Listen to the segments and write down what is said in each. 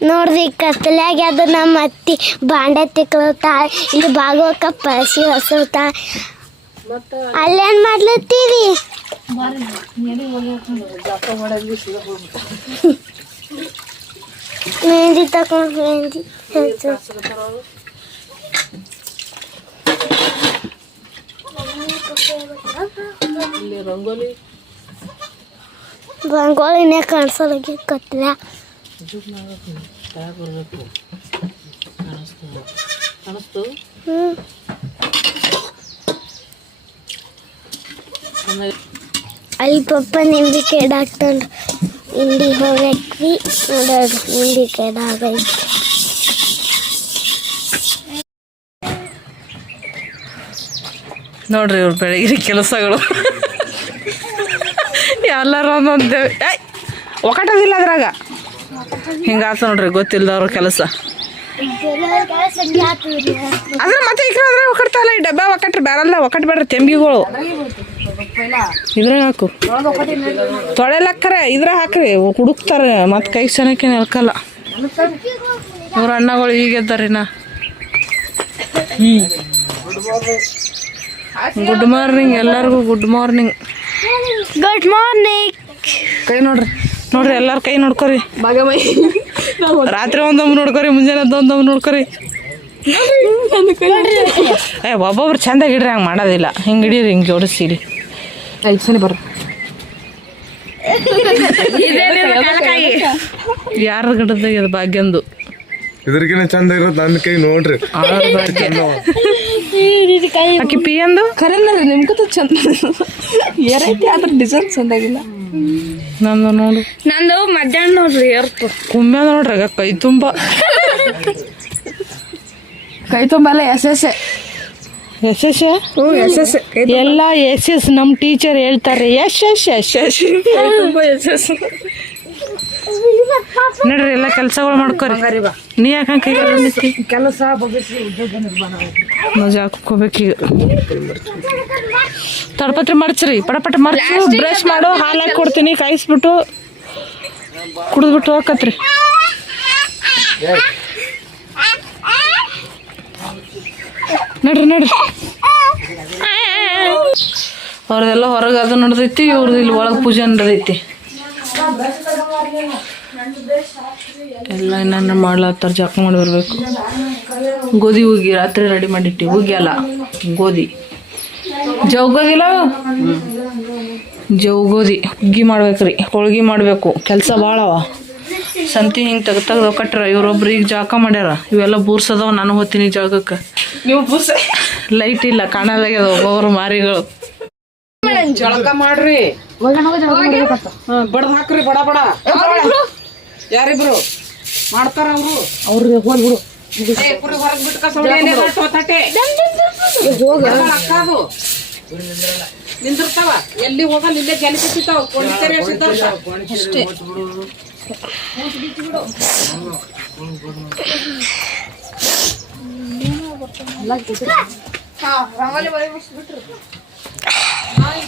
ನೋಡ್ರಿ ಕತ್ಲಾಗ ಅದು ನಮ್ಮ ಅತ್ತಿ ಬಾಂಡೆ ತಿಕ್ಲತ್ತಾಳ ಇಲ್ಲಿ ಭಾಗವಕ ಪಳಸಿ ಹೊಸತಾಳ ಅಲ್ಲೇನ್ ಮಾಡ್ಲತ್ತೀರಿ ಮೆಹಂದಿ ತಕೊಂಡ್ ಮೆಹಂದಿ ರಂಗೋಲಿನೇ ಕಾಣಿಸಲ್ಲ ಕತ್ಲ ಅಲ್ಲಿ ಪಪ್ಪ ನಿಂಬಿ ಕೆಡಾಕ್ತಂಡು ಹಿಂಡಿ ಹೋಗಕ್ವಿ ನೋಡ್ರಿ ಹಿಂಡಿ ಕೆಡಾಗೈತಿ ನೋಡ್ರಿ ಇವ್ರು ಬೆಳಗಿನ ಕೆಲಸಗಳು ಎಲ್ಲರೂ ಒಂದೊಂದು ಒಕ್ಕಟದಿಲ್ಲ ಅದ್ರಾಗ ಹಿಂಗಾತ ನೋಡ್ರಿ ಗೊತ್ತಿಲ್ಲದವ್ರ ಕೆಲಸ ಅದ್ರ ಮತ್ತೆ ಈ ಕಡೆ ಒಕ್ಕಡ್ತಾವಲ್ಲ ಈ ಡಬ್ಬ ಒಕ್ಕಟ್ರಿ ಬ್ಯಾರಲ್ಲ ಒಕ್ಕಟ್ಬೇಡ್ರಿ ತೆಂಬಿಗಳು ಇದ್ರಾಗ ಹಾಕು ತೊಳೆಲಕ್ಕರೆ ಇದ್ರಾಗ ಹಾಕ್ರಿ ಹುಡುಕ್ತಾರೆ ಮತ್ತೆ ಕೈ ಚೆನ್ನಾಗಿ ನೆಲ್ಕಲ್ಲ ಇವ್ರ ಅಣ್ಣಗಳು ಈಗೆದ್ದಾರಿ ನಾ ಗುಡ್ ಮಾರ್ನಿಂಗ್ ಎಲ್ಲರಿಗೂ ಗುಡ್ ಮಾರ್ನಿಂಗ್ ಗುಡ್ ಮಾರ್ನಿಂಗ್ ಕೈ ನೋಡ್ರಿ ನೋಡ್ರಿ ಎಲ್ಲಾರು ಕೈ ನೋಡ್ಕೊರಿ ರಾತ್ರಿ ಒಂದೊಮ್ಮೆ ನೋಡ್ಕೊರಿ ಮುಂಜಾನೆ ಒಂದೊಮ್ಮೆ ನೋಡ್ಕೊರಿ ಒಬ್ಬೊಬ್ರು ಚಂದಾಗಿ ಇಡ್ರಿ ಹಂಗೆ ಮಾಡೋದಿಲ್ಲ ಹಿಂಗೆ ಹಿಡೀರಿ ಹಿಂಗೆ ಜೋಡಿಸಿಡಿ ಸರಿ ಬರ್ರಿ ಯಾರ ಗಿಡದಾಗ ಇದು ಭಾಗ್ಯಂದು ಇದ್ರಕಿನ ಚಂದ ಇರೋದು ನನ್ನ ಕೈ ನೋಡ್ರಿ ಆಕಿ ಪಿ ಅಂದು ಕರೆಲ್ಲ ನಿಮ್ಗತ ಚಂದ ಏನೈತಿ ಅದ್ರ ಡಿಸೈನ್ ಚಂದಾಗಿಲ್ಲ ನಂದು ನೋಡು ನಂದು ಮಧ್ಯಾಹ್ನ ನೋಡ್ರಿ ಏರ್ತು ಕುಮ್ಮೆ ನೋಡ್ರಿ ಕೈ ತುಂಬ ಕೈ ತುಂಬಲ್ಲ ಎಸ್ ಎಲ್ಲ ಎಸ್ ನಮ್ಮ ಟೀಚರ್ ಹೇಳ್ತಾರೆ ಎಸ್ ನೋಡ್ರಿ ಎಲ್ಲ ಕೆಲಸಗಳು ಮಾಡ್ಕೊರಿ ನೀ ಯಾಕೆ ಕೆಲಸ ಮಜಾ ಹಾಕೋಬೇಕೀಗ ತಡಪತ್ರಿ ಮರ್ಚ್ರಿ ಪಟಪಟ ಮರ್ಚು ಬ್ರಷ್ ಮಾಡು ಹಾಲು ಹಾಕಿ ಕೊಡ್ತೀನಿ ಕಾಯಿಸ್ಬಿಟ್ಟು ಕುಡಿದ್ಬಿಟ್ಟು ಹೋಗತ್ರಿ ನಡ್ರಿ ಅವ್ರದೆಲ್ಲ ಹೊರಗೆ ಅದು ನಡೆದೈತಿ ಇವ್ರದ್ದು ಇಲ್ಲಿ ಒಳಗೆ ಪೂಜೆ ನಡೆದೈತಿ ಎಲ್ಲ ಏನಾರ ಮಾಡ್ಲತ್ತಾರ ಜಾಕ ಮಾಡಿ ಬರ್ಬೇಕು ಗೋಧಿ ಹುಗ್ಗಿ ರಾತ್ರಿ ರೆಡಿ ಮಾಡಿಟ್ಟಿ ಹುಗ್ಗಿ ಅಲ್ಲ ಗೋಧಿ ಜೌಗೋದಿಲ್ಲ ಜೌಗೋದಿ ಹುಗ್ಗಿ ಮಾಡ್ಬೇಕ್ರಿ ಹೋಳ್ಗಿ ಮಾಡಬೇಕು ಕೆಲಸ ಭಾಳ ಅವ ಸಂತಿ ಹಿಂಗೆ ತೆಗ್ದು ಕಟ್ರ ಇವ್ರೊಬ್ರು ಈಗ ಜಾಕ ಮಾಡ್ಯಾರ ಇವೆಲ್ಲ ಬೂರ್ಸದವ ನಾನು ಹೋಗ್ತೀನಿ ಜಾಗಕ್ಕೆ ನೀವು ಬೂಸ ಲೈಟ್ ಇಲ್ಲ ಕಾಣಲಾಗ್ಯದ ಒಬ್ಬೊಬ್ರು ಮಾರಿಗಳು ಜಳಕ ಮಾಡ್ರಿ ಬಡದ್ ಹಾಕ್ರಿ ಬಡ ಬಡ ಯಾರಿಬ್ರು ಮಾಡ್ತಾರ ಅವ್ರಿಗೆ ಹೋಗ್ಬಿಡು ಹೊರಗ್ ಬಿಟ್ಟು ನಿಂದಿರ್ತಾವ ಎಲ್ಲಿ ಹೋಗಲ್ಲ ಇಲ್ಲೇ ಜನ ಸಿಗ್ತಾವ ಅಷ್ಟೇ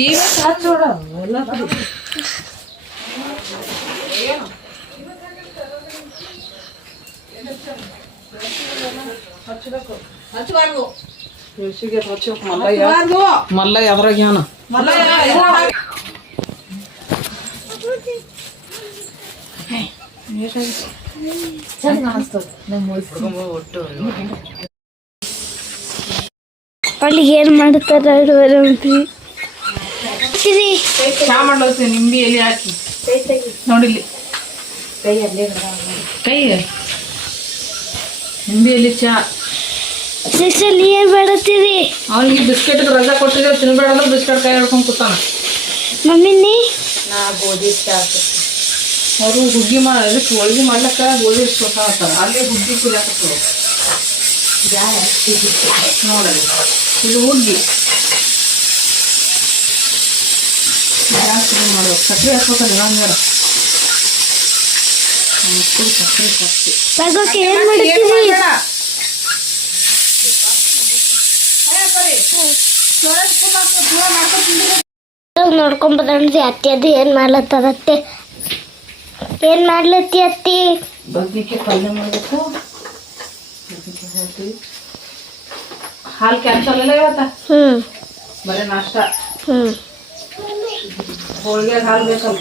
ಈಗ ನೋಡ ಮಲ್ಲ ಯಾವ್ರಾಗ ಯಾನ ಅಲ್ಲಿ ಏನ್ ಮಾಡ್ತಾರ ಚಾ ಮಾಡ್ಲತ್ತೀನಿ ನಿಂಬಿ ಎಲ್ಲಿ ಹಾಕಿ ನೋಡಿಲ್ಲಿ ಕೈ ನಿಂಬಿ ಎಲ್ಲಿ ಚಾ ಸಿಸ್ಟಲ್ಲಿ ಏನ್ ಮಾಡತ್ತೀರಿ ಅವನಿಗೆ ಬಿಸ್ಕೆಟ್ ರಜಾ ಕೊಟ್ಟಿದ್ರೆ ತಿನ್ಬೇಡ ಅಂದ್ರೆ ಬಿಸ್ಕೆಟ್ ಕೈ ಹಿಡ್ಕೊಂಡು ಕೂತಾನ ಮಮ್ಮಿನಿ ನಾ ಗೋಧಿ ಚಾ ಅವರು ಹುಗ್ಗಿ ಇದಕ್ಕೆ ಹೋಳ್ಗಿ ಮಾಡ್ಲಕ್ಕ ಗೋಧಿ ಕೊಡ್ತಾರ ಅಲ್ಲೇ ಹುಗ್ಗಿ ಕುದಿಯಾಕತ್ತದ ನೋಡಲಿ ಇದು ಹುಗ್ಗಿ ಮಾಡ್ಬೇಕು ಸಕ್ಕರೆ ಹಾಕ್ಬೇಕಲ್ಲ ಹಂಗಾರ ಸಕ್ಕರೆ ಜಾಸ್ತಿ ತಗೋಕೆ ಏನ್ ಮಾಡ್ತೀರಿ ನೋಡ್ಕೊಂಡ್ ಬಂದ್ರಿ ಅತ್ತೆ ಅದು ಏನ್ ಮಾಡ್ಲತ್ತದತ್ತೆ ಏನ್ ಮಾಡ್ಲತ್ತಿ ಅತ್ತಿ? ಬದ್ನಿಕಾಯಿ ಪಲ್ಯ ಮಾಡಬೇಕು. ಹಾಲು ಕ್ಯಾನ್ಸಲ್ ಅಲ್ಲ ಇವತ್ತ, ಬರೀ ನಾಷ್ಟ. ಹೋಳಿಗೆ ಹಾಲು ಬೇಕಲ್ಲ.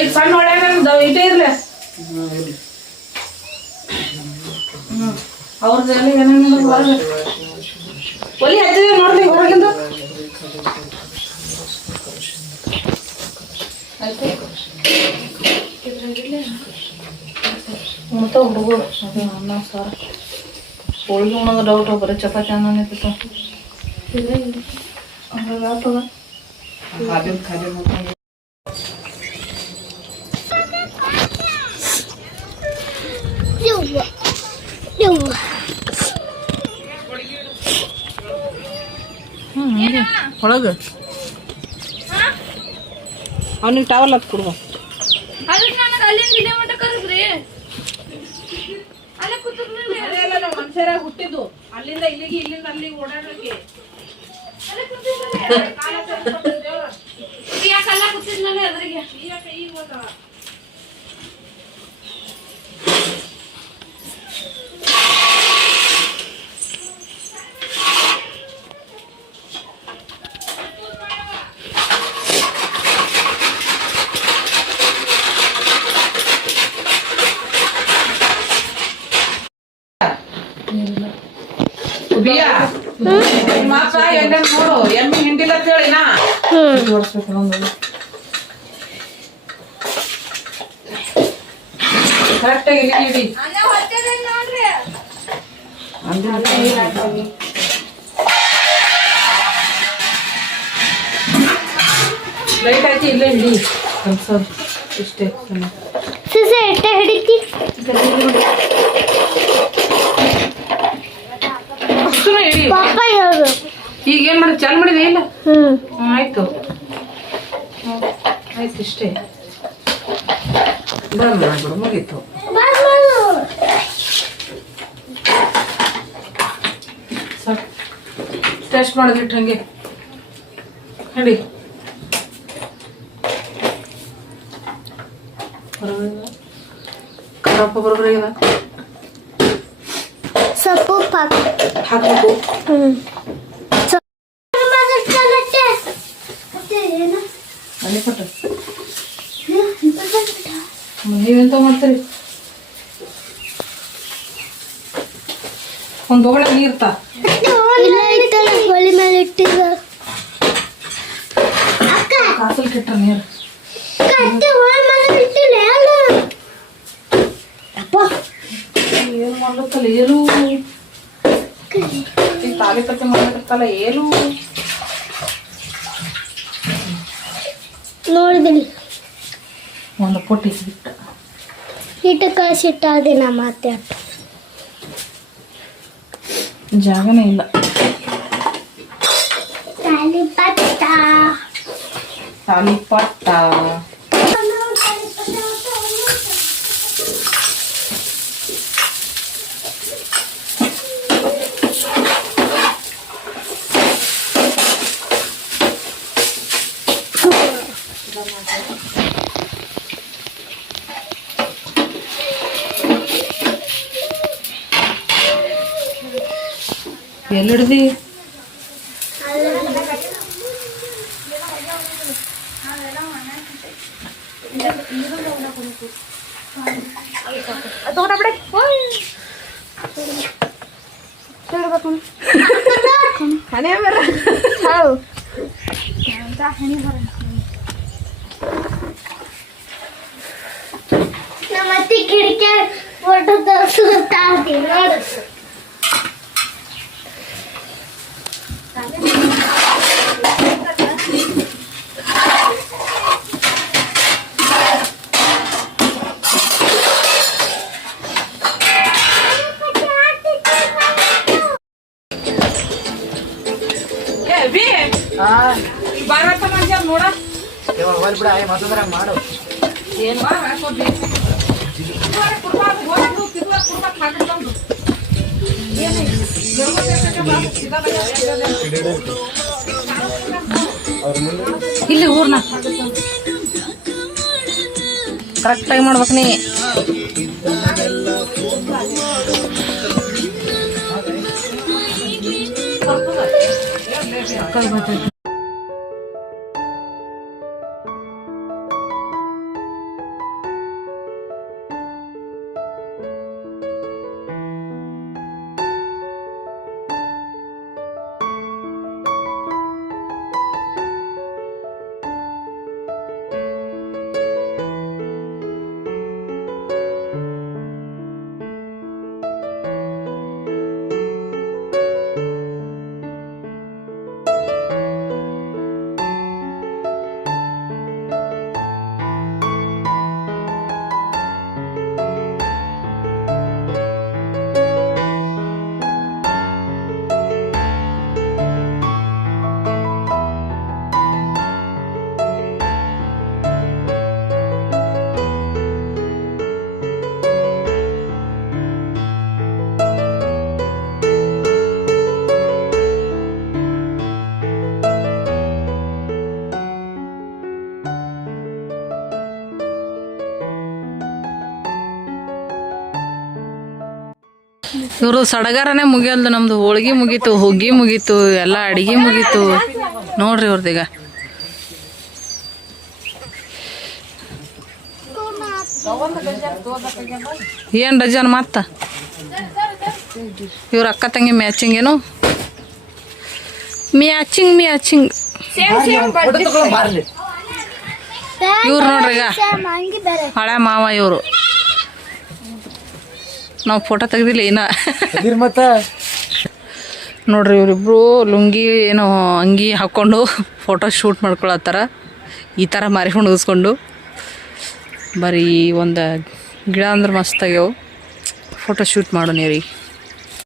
ಇದು ಸಣ್ಣ ಹೊಡ್ಯಾಗ ಇಟೇ ಇರ್ಲಿ. ಅವ್ರದ್ದು ಎಲ್ಲಿ ಏನೇನು ಹೊರಗೆ ಒಲಿ ಹಚ್ಚಿದೆ ನೋಡ್ರಿ ಹೊರಗಿಂದು. ಆಯ್ತು ಉಣ್ತಾವ ಹುಡುಗರು. ಅದೇ ಅನ್ನ ಸಾರು ಹೋಳಿಗೆ ಉಣ್ಣೋದು ಡೌಟ್. ಬರೀ ಚಪಾತಿ ಅನ್ನನೇ ತಿಂತಾವ. ಆಗ್ತದ ಒಳಗೆ ಅವನಿಗೆ ಟವಲ್ ಹತ್ತು ಕೊಡುವ. ಮನುಷ್ಯರ ಹುಟ್ಟಿದ್ದು ಅಲ್ಲಿಂದ ಇಲ್ಲಿಗೆ, ಇಲ್ಲಿಂದ ಅಲ್ಲಿಗೆ ಓಡಾಡಲಿಕ್ಕೆ. ಮಾತ್ರ ಎಣ್ಣೆ ನೋಡು, ಎಮ್ಮೆ ಹಿಂಡಿಲ್ಲ ಹೇಳಿ ನಾ ಕರೆಕ್ಟಾಗಿ ಇಡಿ. ಲೈಟ್ ಹಾಕಿ ಇಲ್ಲೇ ಹಿಡಿ ಸ್ವಲ್ಪ ಇಷ್ಟೇ. ಎಟ್ಟೆ ಹಿಡಿತಿ? ಪಾಪ ಯಾರು ಈಗ ಏನ್ ಮಾಡಿ ಚಾಲು ಮಾಡಿದೆ ಇಲ್ಲ? ಆಯ್ತು ಆಯ್ತು ಇಷ್ಟೇ. ಮಾಡ್ಬಿಡು ಮುಗೀತು. ಟೆಸ್ಟ್ ಮಾಡಿದ್ಬಿಟ್ಟು ಹಂಗೆ ಹಿಡಿ. ಖಾರಪ್ಪ ಬರೋಬ್ರಿ ಇದೆ. ಸೊಪ್ಪು ಹಾಕಬೇಕು. ನೀವೆಂತ ಮಾಡ್ತೀರಿ? ಒಂದು ಬೊಗಳೆ ನೀರ್ತ ಒಲಿ ಮೇಲೆ ಇಟ್ಟಿದ ಕಾಸಲ್ ಕೆಟ್ಟ ನೀರು ಏನು ಮಾಡ್ಲತ್ತಲ್ಲ ಏನು ತಾಲಿ ಪತ್ತೆ ಮಾಡ್ಲಿಕ್ಕತ್ತಲ್ಲ ಏನು ನೋಡಿದಿಲ್ಲ. ಒಂದು ಪುಟ್ಟಿ ಬಿಟ್ಟ ಇಟ್ಟು ಕಳಿಸಿಟ್ಟ ದಿನ ಮಾತೆ ಜಾಗನೇ ಇಲ್ಲ. ತಾಲಿಪಟ್ಟ ತಾಲಿಪಟ್ಟ ಎಲ್ಲಿಡ್ದಿ? ನಮ್ಮತ್ತಿ ಕಿಡಿಕೆ ಫೋಟೋ ತೋರಿಸ್ತಾರ್ತಿ ನೋಡು. ಬಾರಪ್ಪ ಮಂಜ ನೋಡ ಮಾಡು ಏನು ಇಲ್ಲಿ ಊರ್ನ ಕರೆಕ್ಟಾಗಿ ಮಾಡ್ಬೇಕು ನೀ. ಇವರು ಸಡಗರನೇ ಮುಗಿಯಲ್ದು. ನಮ್ದು ಹೋಳ್ಗೆ ಮುಗೀತು, ಹುಗ್ಗಿ ಮುಗೀತು, ಎಲ್ಲ ಅಡಿಗೆ ಮುಗೀತು. ನೋಡ್ರಿ ಇವ್ರದೀಗ ಏನು ಡಜನ್ ಮತ್ತ ಇವ್ರ ಅಕ್ಕ ತಂಗಿ ಮ್ಯಾಚಿಂಗ್ ಏನು ಮ್ಯಾಚಿಂಗ್ ಇವ್ರು ನೋಡ್ರಿ ಈಗ ಹಳೆ ಮಾವ ಇವರು. ನಾವು ಫೋಟೋ ತೆಗ್ದಿಲ್ಲ ಏನ ನೋಡ್ರಿ ಇವರಿಬ್ರು ಲುಂಗಿ ಏನೋ ಅಂಗಿ ಹಾಕ್ಕೊಂಡು ಫೋಟೋ ಶೂಟ್ ಮಾಡ್ಕೊಳತ್ತಾರ. ಈ ಥರ ಮಾರಿಕೊಂಡು ಉಗಿಸ್ಕೊಂಡು ಬರೀ ಒಂದು ಗಿಡ ಅಂದ್ರೆ ಮಸ್ತ್ ಆಗ್ಯಾವ. ಫೋಟೋ ಶೂಟ್ ಮಾಡೋಣ ಇವ್ರಿಗೆ.